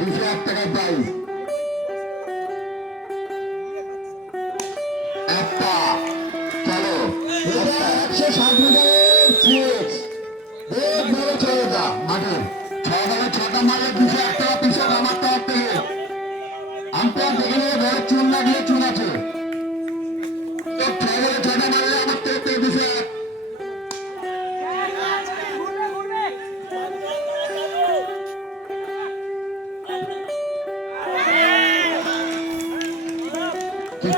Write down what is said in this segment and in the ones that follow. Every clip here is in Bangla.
201 টাকা প্রাইস। একটা চলো 160 মিটারের স্ট্রেচ বেশ বড় ছেলেটা মাঠে ছটা মারলে 201 টাকা পিছন আমার তরফ থেকে। আম্পায়ার দেখে নিয়ে বড় চুন লাগলে চুন আছে। ছটা মারলে আমার তরফ থেকে 201।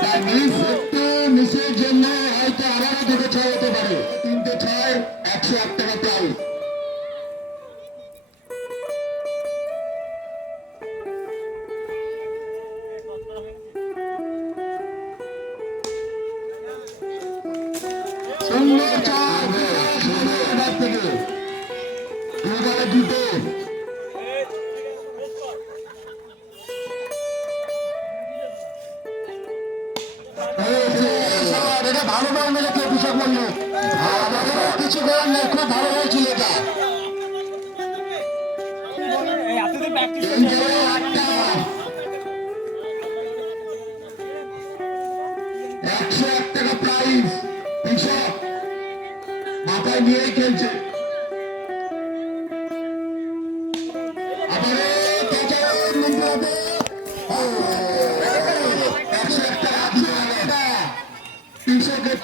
তার মিস একটু মিসের জন্য হয়তো আবারও 2-6 হতে পারে। 3-6 108 টাকা প্রাইস। সুন্দর চার থেকে 2 বলে 2 এটা ভালো বল মেরেছে অভিষেক মল্লিক। কিছু করার নেই, খুব ভালো হয়েছিল এটা। 101 টাকা প্রাইস। কৃষক মাথায় নিয়েই খেলছে। কৃষকের